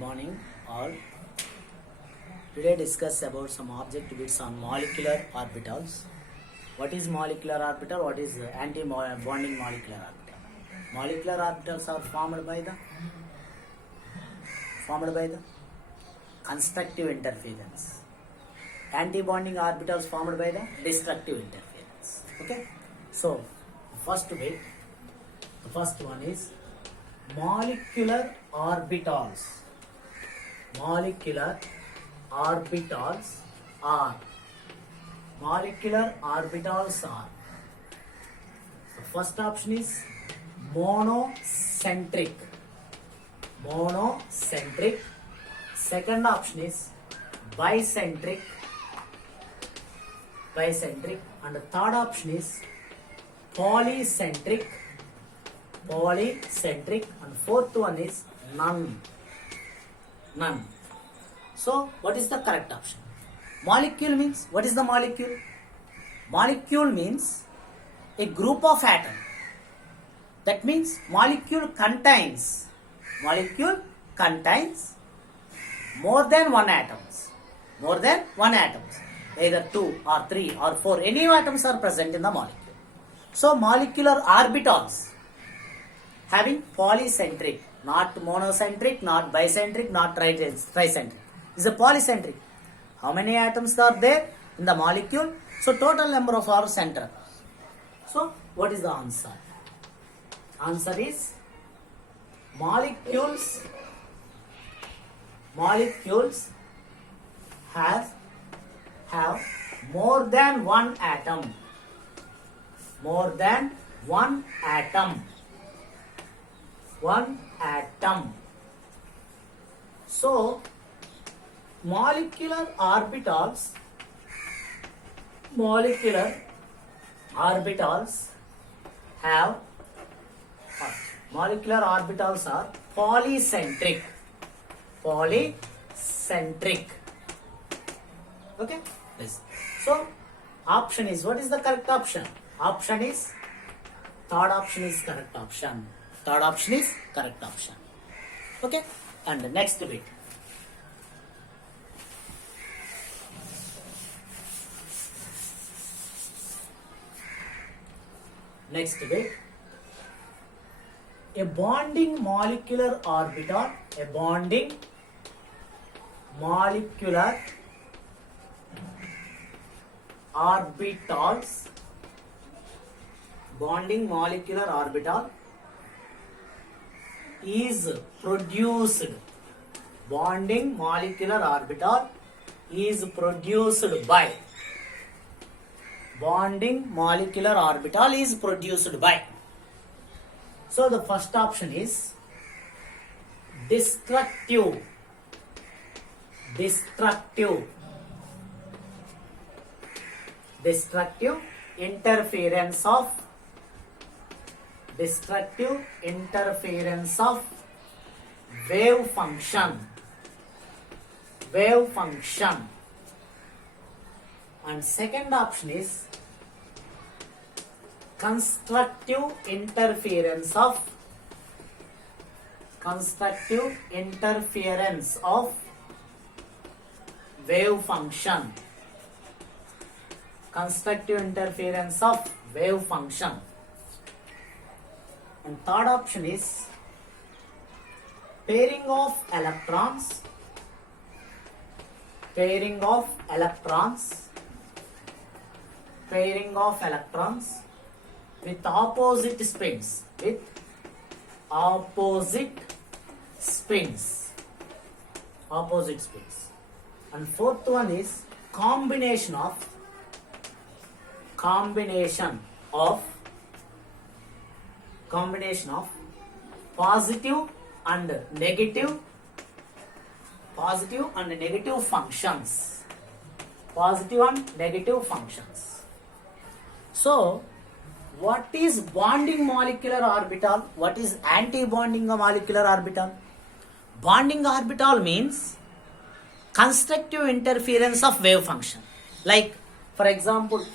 Morning all. Today discuss about some object bits on molecular orbitals. What is molecular orbital? What is anti-bonding molecular orbital? Molecular orbitals are formed by the constructive interference. Anti-bonding orbitals formed by the destructive interference. Okay. So first one is molecular orbitals. Molecular orbitals are the first option is monocentric. Second option is bicentric, and the third option is polycentric, and fourth one is none. So what is the correct option? Molecule means, what is the molecule? Molecule means a group of atoms. That means molecule contains more than one atoms. Either 2 or 3 or 4, any atoms are present in the molecule. So molecular orbitals having polycentric, not monocentric, not bicentric, not tricentric. Is a polycentric. How many atoms are there in the molecule? So total number of our center. So what is the answer? Answer is molecules have more than one atom. One atom. So molecular orbitals are polycentric. Okay. Yes. So option is, what is the correct option? Third option is correct option. Okay. And the next bit. A bonding molecular orbital, is produced by. So the first option is destructive interference of wave function, and second option is constructive interference of wave function. And third option is pairing of electrons with opposite spins. And fourth one is combination of positive and negative functions. So what is bonding molecular orbital? What is anti-bonding molecular orbital? Bonding orbital means constructive interference of wave function. Like for example,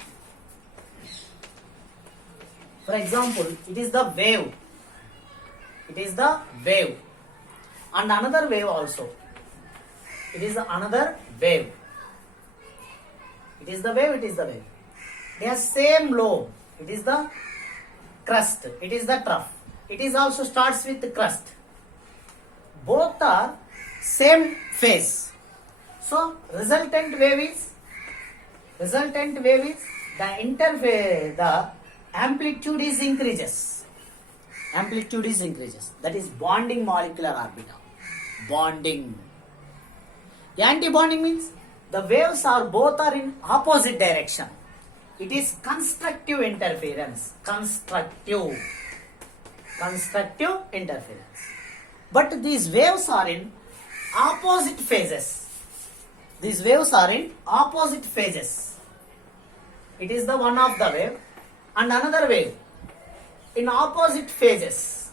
it is the wave. and another wave also. It is another wave. It is the wave, it is the wave. They have same lobe. It is the crust. It is the trough. It is also starts with the crust. Both are same phase. So resultant wave is the interface, the amplitude is increases. Amplitude is increases. That is bonding molecular orbital. Bonding. Anti-bonding means the waves are both are in opposite direction. It is constructive interference. Constructive interference. But these waves are in opposite phases. These waves are in opposite phases. It is the one of the wave and another wave in opposite phases.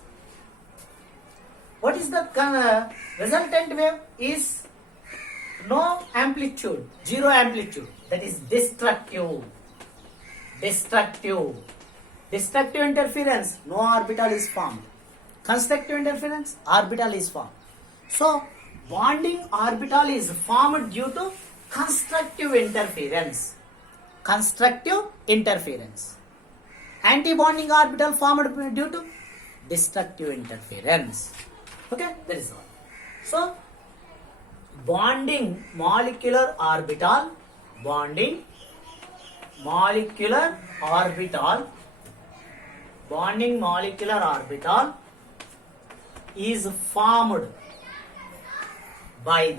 What is the resultant wave? Is no amplitude, zero amplitude. That is destructive. Destructive interference, no orbital is formed. Constructive interference, orbital is formed. So bonding orbital is formed due to constructive interference. Constructive interference. Anti-bonding orbital formed due to destructive interference. Okay, that is all. So bonding molecular orbital, bonding molecular orbital is formed by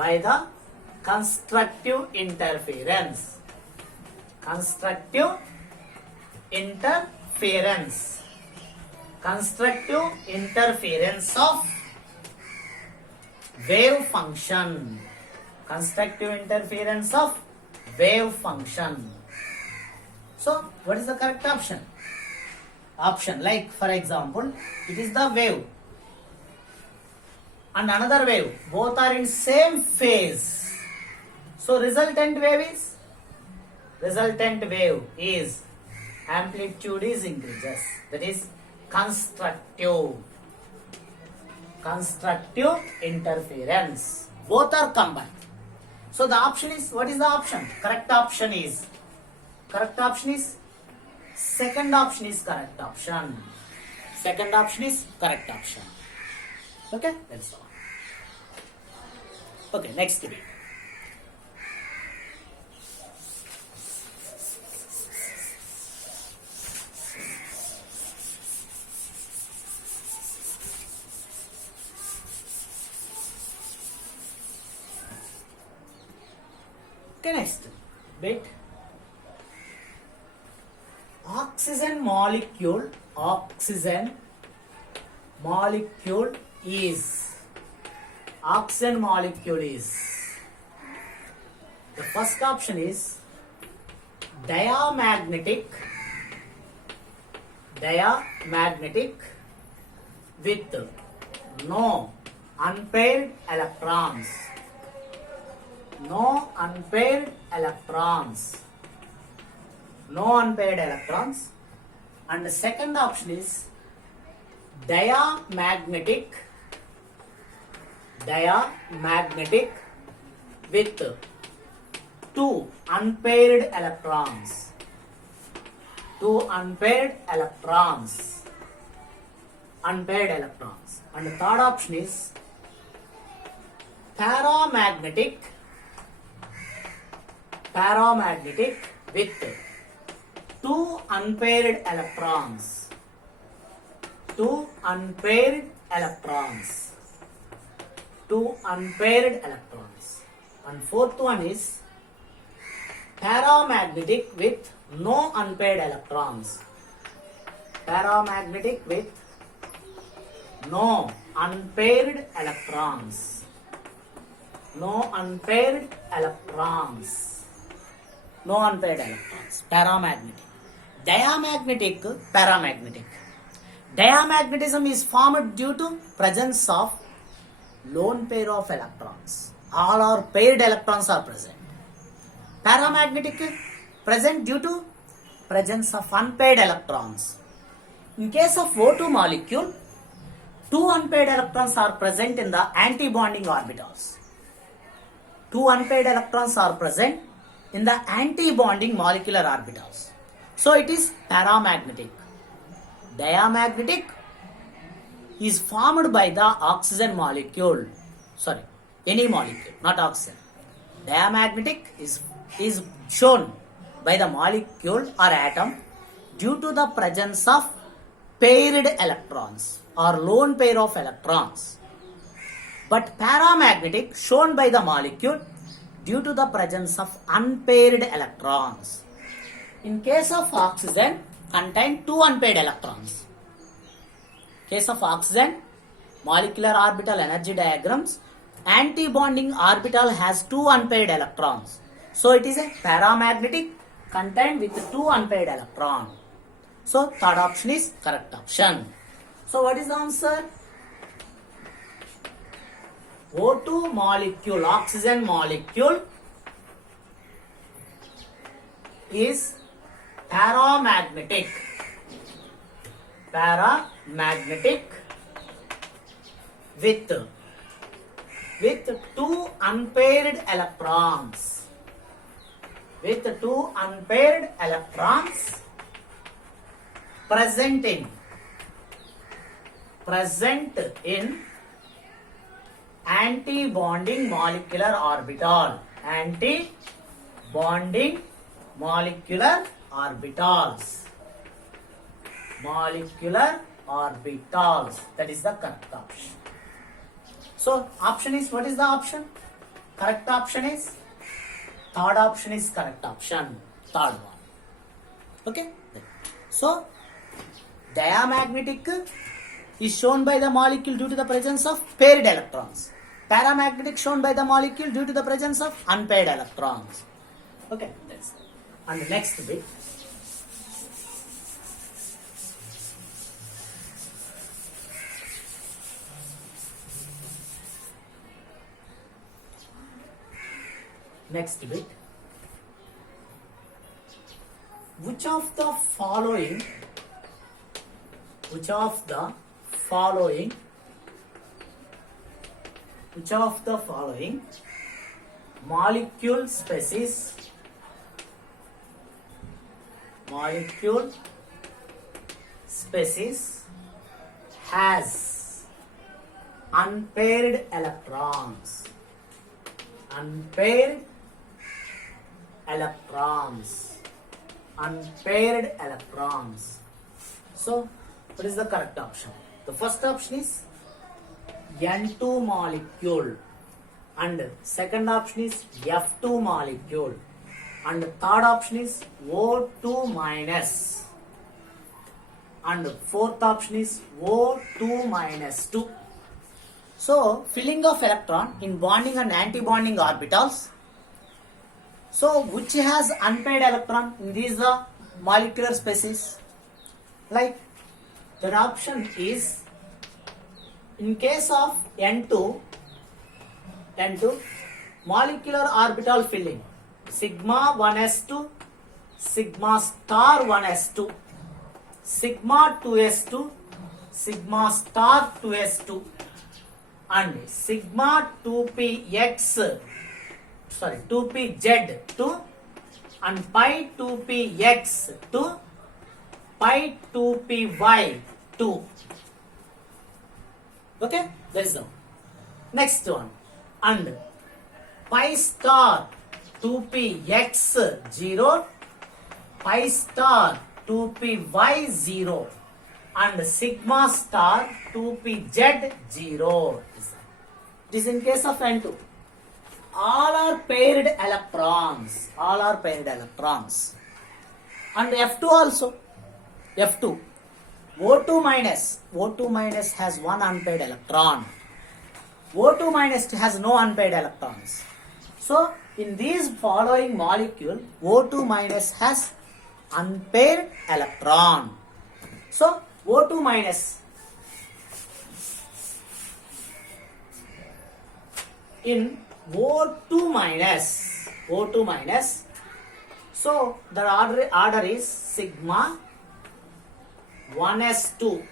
the constructive interference. Constructive interference of wave function. Constructive interference of wave function. So what is the correct option? Option like, for example, it is the wave and another wave. Both are in same phase. So resultant wave is amplitude is increases. That is constructive interference. Both are combined. So the option is, what is the option? Correct option is second option is correct option. Second option is correct option. Okay, that's all. Okay, next bit. Okay, next bit. Oxygen molecule is the first option is diamagnetic with no unpaired electrons. No unpaired electrons. And the second option is diamagnetic with two unpaired electrons. Unpaired electrons. And the third option is paramagnetic with two unpaired electrons. And fourth one is paramagnetic with no unpaired electrons. Paramagnetic with no unpaired electrons. Paramagnetic. Diamagnetic, paramagnetic. Diamagnetism is formed due to presence of lone pair of electrons. All our paired electrons are present. Paramagnetic present due to presence of unpaired electrons. In case of O2 molecule, two unpaired electrons are present in the anti-bonding orbitals. Two unpaired electrons are present in the anti-bonding molecular orbitals. So it is paramagnetic. Diamagnetic is formed by the oxygen molecule. Sorry, any molecule, not oxygen. Diamagnetic is shown by the molecule or atom due to the presence of paired electrons or lone pair of electrons. But paramagnetic shown by the molecule due to the presence of unpaired electrons. In case of oxygen, contain two unpaired electrons. Case of oxygen, molecular orbital energy diagrams, anti-bonding orbital has two unpaired electrons. So it is a paramagnetic contained with two unpaired electrons. So third option is correct option. So what is the answer? O2 molecule, oxygen molecule is paramagnetic. Paramagnetic with two unpaired electrons. With two unpaired electrons present in anti-bonding molecular orbital. Anti-bonding molecular orbitals. Molecular orbitals. That is the correct option. So option is, what is the option? Correct option is, third option is correct option. Third one. Okay. So diamagnetic is shown by the molecule due to the presence of paired electrons. Paramagnetic shown by the molecule due to the presence of unpaired electrons. Okay. That's it. And the next bit. Next bit. Which of the following molecule species has unpaired electrons? Unpaired electrons. So what is the correct option? The first option is N2 molecule, and second option is F2 molecule, and third option is O2 minus, and fourth option is O2 minus 2. So filling of electron in bonding and anti-bonding orbitals. So which has unpaired electron in these molecular species? Like the option is, in case of N2 molecular orbital filling sigma 1s2, sigma star 1s2, sigma 2s2, sigma star 2s2, and sigma 2pz2 and pi 2px2, pi 2py2. Okay, that is the one. Next one, and pi star 2px0, pi star 2py0, and sigma star 2pz0. It is in case of N2. All are paired electrons. And F2 also. F2. O2 minus has one unpaired electron. O2 minus has no unpaired electrons. So in these following molecule, O2 minus has unpaired electron. So O2 minus, in O2 minus, so the order is sigma 1s2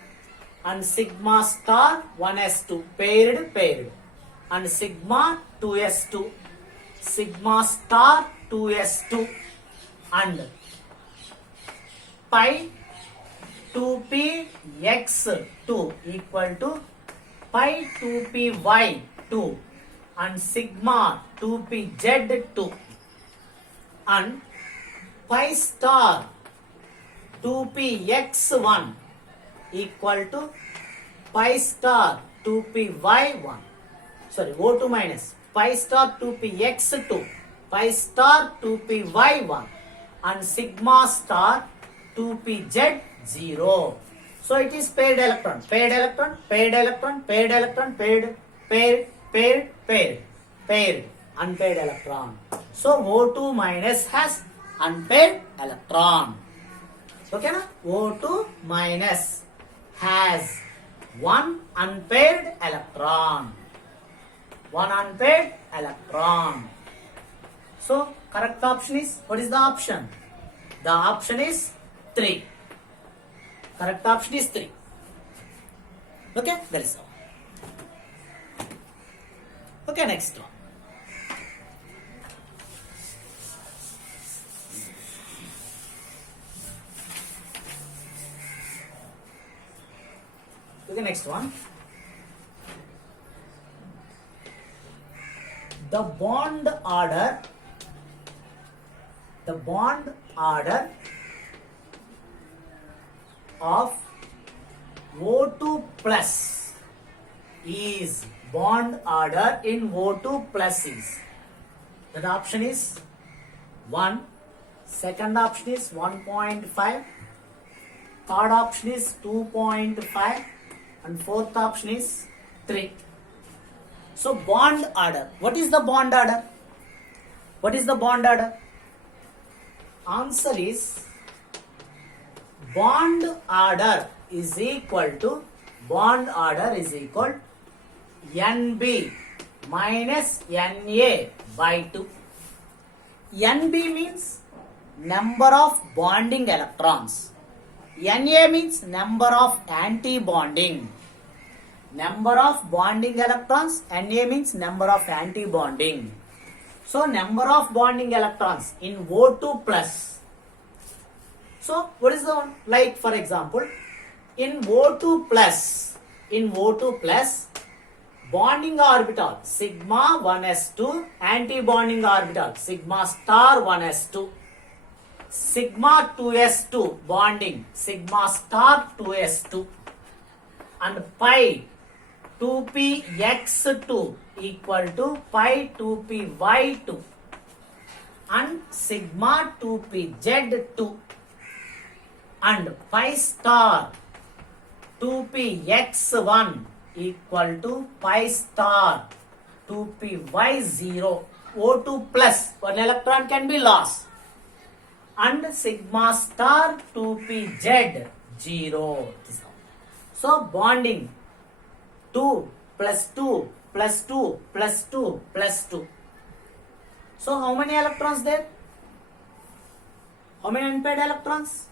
and sigma star 1s2 paired and sigma 2s2 sigma star 2s2 and pi 2p x2 equal to pi 2p y2 and sigma 2p z2 and pi star 2p x1 equal to pi star 2p y1, sorry, O2 minus pi star 2p x2 pi star 2p y1 and sigma star 2p z0. So it is paired electron, paired electron, paired electron, paired electron, paired, unpaired electron. So O2 minus has unpaired electron. Okay na? O2 minus has one unpaired electron. One unpaired electron. So correct option is, what is the option? The option is 3. Correct option is 3. Okay, that is all. Okay, next one. Okay, next one. The bond order of O2 plus is, bond order in O2 plus is, that option is 1, second option is 1.5, third option is 2.5 and fourth option is 3. So bond order, what is the bond order? What is the bond order? Answer is, bond order is equal to NB minus NA by 2. NB means number of bonding electrons. Na means number of anti-bonding. Number of bonding electrons, Na means number of anti-bonding. So number of bonding electrons in O2 plus. So what is the one? Like for example, in O2 plus, bonding orbital sigma 1s2, anti-bonding orbital sigma star 1s2, sigma 2s2 bonding sigma star 2s2 and pi 2p x2 equal to pi 2p y2 and sigma 2p z2 and pi star 2p x1 equal to pi star 2p y0. O2 plus, one electron can be lost, and sigma star 2p z0. So bonding 2 plus 2 plus 2 plus 2 plus 2. So how many electrons there? How many unpaired electrons?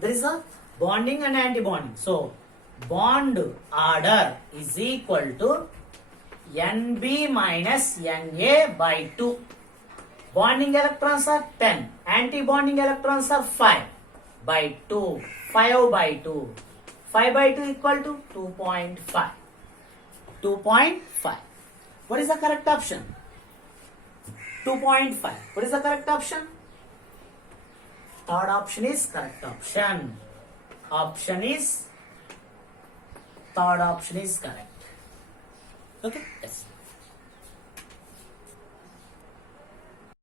There is a bonding and anti-bonding. So bond order is equal to NB minus NA by 2. Bonding electrons are 10. Anti-bonding electrons are 5 by 2. 5 by 2. 5 by 2 equal to 2.5. 2.5. What is the correct option? 2.5. What is the correct option? Third option is correct option. Third option is correct. Okay? Yes.